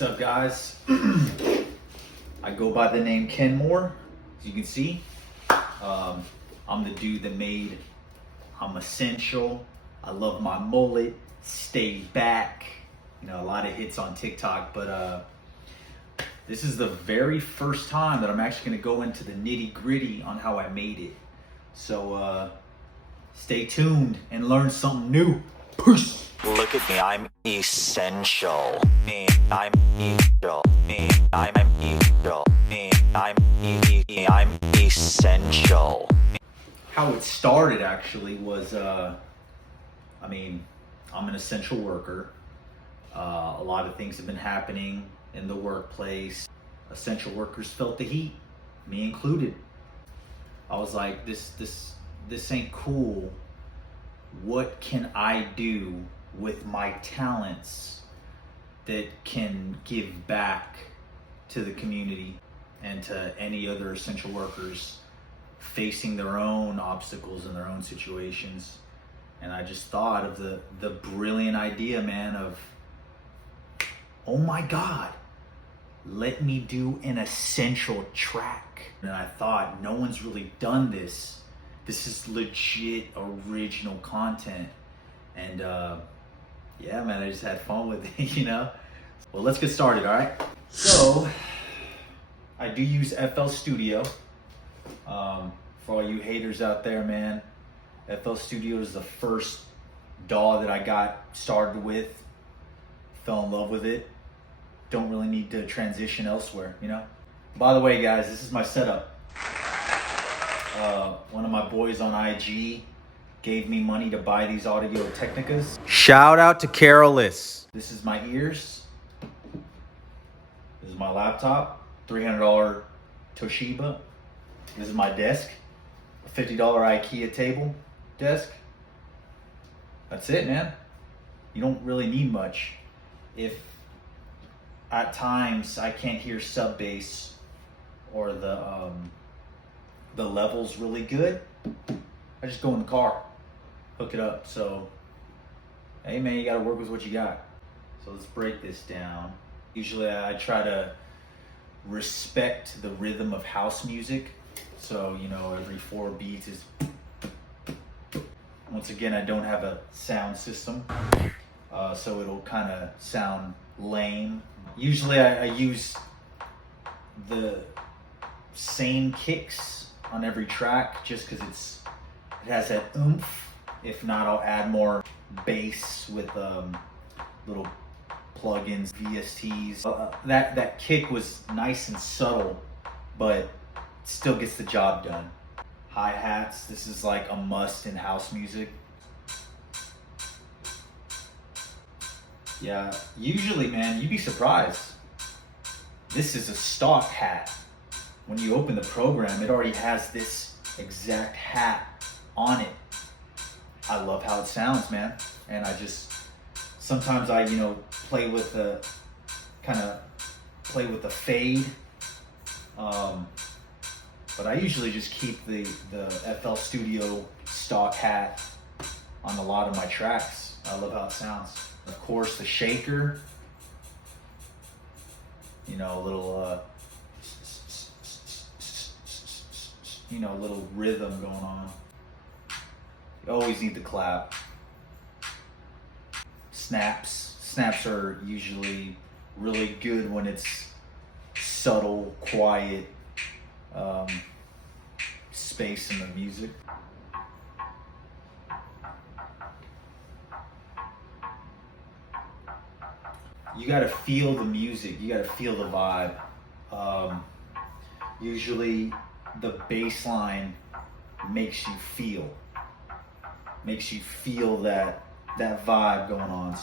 What's up, guys? I go by the name KENMOR, as you can see. I'm the dude that made I'm Essential. I love my mullet, stay back. You know, a lot of hits on TikTok, but this is the very first time that I'm actually gonna go into the nitty gritty on how I made it. So stay tuned and learn something new. Peace. Look at me, I'm essential. I'm essential. I'm essential. How it started actually was, I'm an essential worker. A lot of things have been happening in the workplace. Essential workers felt the heat, me included. I was like, this ain't cool. What can I do with my talents that can give back to the community and to any other essential workers facing their own obstacles in their own situations? And I just thought of the brilliant idea, man, of, oh my God, let me do an essential track. And I thought, no one's really done this. This is legit original content. And yeah, man, I just had fun with it, you know? Well, let's get started, all right? So, I do use FL Studio. For all you haters out there, man, FL Studio is the first DAW that I got started with. Fell in love with it. Don't really need to transition elsewhere, you know? By the way, guys, this is my setup. One of my boys on IG gave me money to buy these Audio Technicas. Shout out to Carolis. This is my ears. This is my laptop, $300 Toshiba. This is my desk, a $50 IKEA table desk. That's it, man. You don't really need much. If at times I can't hear sub bass or the level's really good, I just go in the car, hook it up. So, hey man, you gotta work with what you got. So let's break this down. Usually I try to respect the rhythm of house music. So, you know, every 4 beats is... Once again, I don't have a sound system, so it'll kind of sound lame. Usually I use the same kicks on every track just because it has that oomph. If not, I'll add more bass with little plugins, VSTs. That kick was nice and subtle, but it still gets the job done. Hi-hats, this is like a must in house music. Yeah, usually, man, you'd be surprised. This is a stock hat. When you open the program, it already has this exact hat on it. I love how it sounds, man. And I just, sometimes I, play with the fade. But I usually just keep the FL Studio stock hat on a lot of my tracks. I love how it sounds. Of course, the shaker, a little, little rhythm going on. You always need the clap. Snaps are usually really good when it's subtle, quiet, space in the music. You gotta feel the music, you gotta feel the vibe. Usually the bass line makes you feel that vibe going on.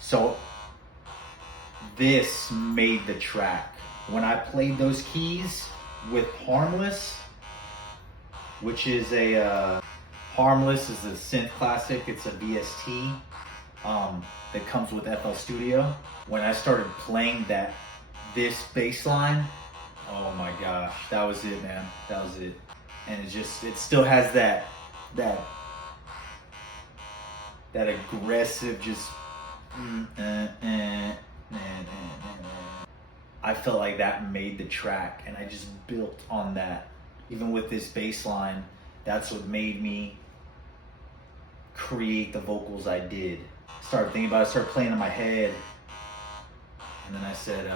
So this made the track. When I played those keys with Harmless, which is Harmless is a synth classic. It's a VST that comes with FL Studio. When I started playing this bass line, oh my gosh, that was it, man. That was it. And it still has that aggressive, just I felt like that made the track, and I just built on that. Even with this bass line, that's what made me create the vocals I did. Started thinking about it, started playing in my head, and then I said,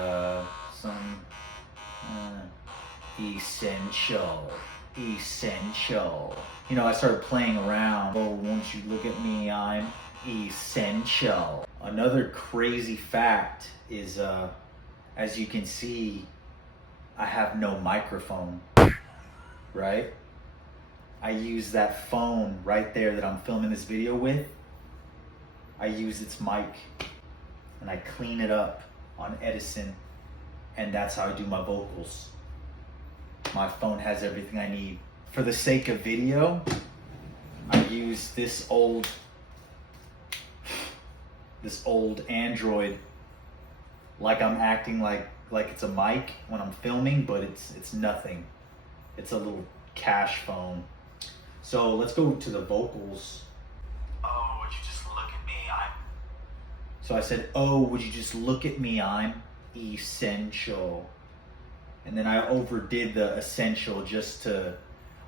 essential. You know, I started playing around. Oh, won't you look at me, I'm essential. Another crazy fact is, as you can see, I have no microphone, right? I use that phone right there that I'm filming this video with. I use its mic, and I clean it up on Edison, and that's how I do my vocals. My phone has everything I need. For the sake of video, I use this old Android, like I'm acting like it's a mic when I'm filming, but it's nothing. It's a little cash phone. So let's go to the vocals. Oh, would you just look at me? So I said, oh, would you just look at me? I'm essential. And then I overdid the essential just to,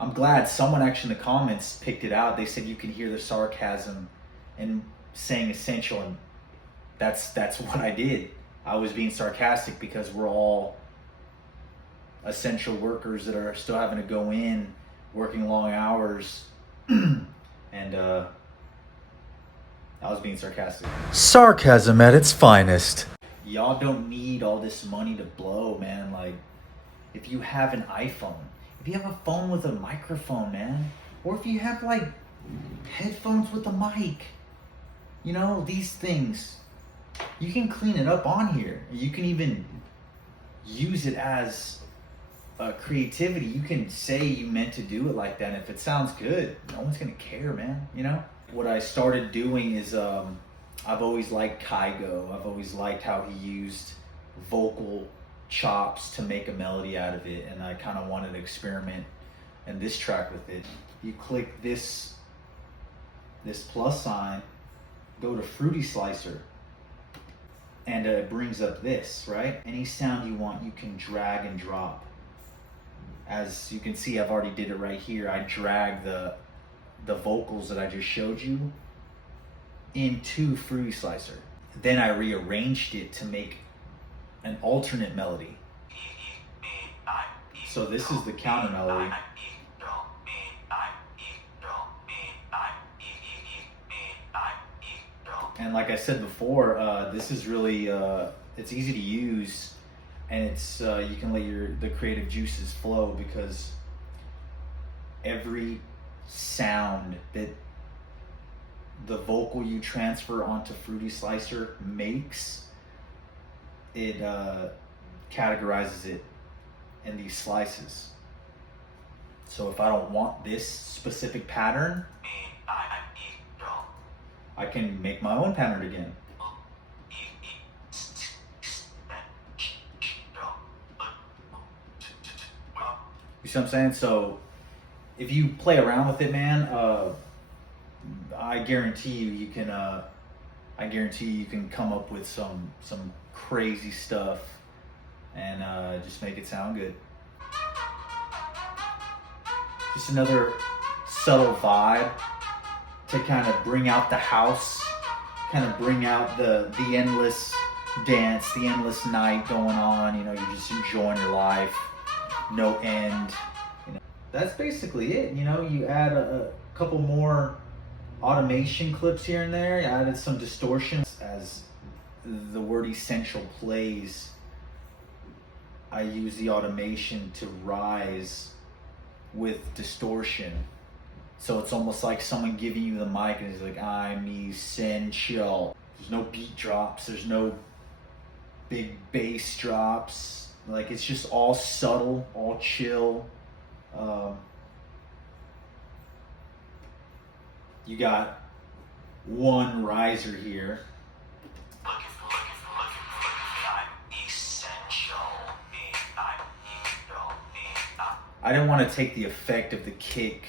I'm glad someone actually in the comments picked it out. They said you can hear the sarcasm and saying essential, and that's what I did. I was being sarcastic because we're all essential workers that are still having to go in, working long hours, and I was being sarcastic. Sarcasm at its finest. Y'all don't need all this money to blow, man. Like, if you have an iPhone, if you have a phone with a microphone, man, or if you have like headphones with a mic, you know, these things, you can clean it up on here. You can even use it as creativity. You can say you meant to do it like that, and if it sounds good, no one's gonna care, man. You know, what I started doing is I've always liked Kygo. I've always liked how he used vocal chops to make a melody out of it, and I kind of wanted to experiment in this track with it. You click this plus sign, go to Fruity Slicer, and it brings up this, right? Any sound you want, you can drag and drop. As you can see, I've already did it right here. I drag the vocals that I just showed you into Fruity Slicer. Then I rearranged it to make an alternate melody. So this is the counter melody. And like I said before, this is really, it's easy to use, and it's you can let the creative juices flow, because every sound that the vocal you transfer onto Fruity Slicer makes, it categorizes it in these slices. So if I don't want this specific pattern, I can make my own pattern again. You see what I'm saying? So if you play around with it, man, I guarantee you can come up with some crazy stuff, and just make it sound good. Just another subtle vibe to kind of bring out the house, kind of bring out the endless dance, the endless night going on. You know, you're just enjoying your life, no end. You know, that's basically it. You know, you add a couple more automation clips here and there. I added some distortions. As the word essential plays, I use the automation to rise with distortion. So it's almost like someone giving you the mic and is like, I'm essential. There's no beat drops, there's no big bass drops. Like, it's just all subtle, all chill. You got one riser here. I didn't want to take the effect of the kick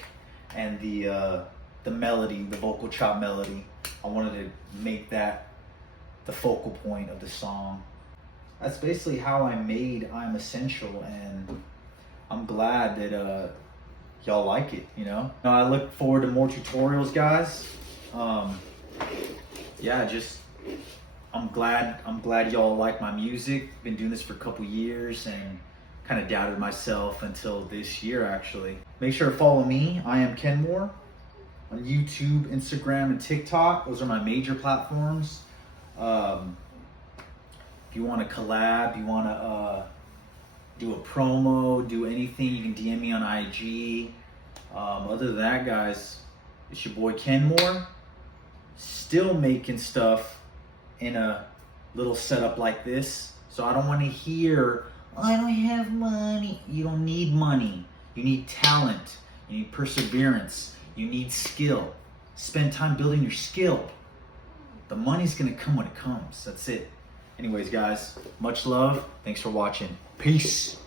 and the melody, the vocal chop melody. I wanted to make that the focal point of the song. That's basically how I made I'm Essential, and I'm glad that y'all like it, you know? I look forward to more tutorials, guys. Yeah, just I'm glad y'all like my music. Been doing this for a couple years and kind of doubted myself until this year, actually. Make sure to follow me. I am KENMOR on YouTube, Instagram, and TikTok. Those are my major platforms. If you want to collab, you want to do a promo, do anything, you can DM me on IG. Other than that, guys, it's your boy KENMOR, still making stuff in a little setup like this. So I don't want to hear, I don't have money. You don't need money. You need talent. You need perseverance. You need skill. Spend time building your skill. The money's gonna come when it comes. That's it. Anyways, guys, much love. Thanks for watching. Peace.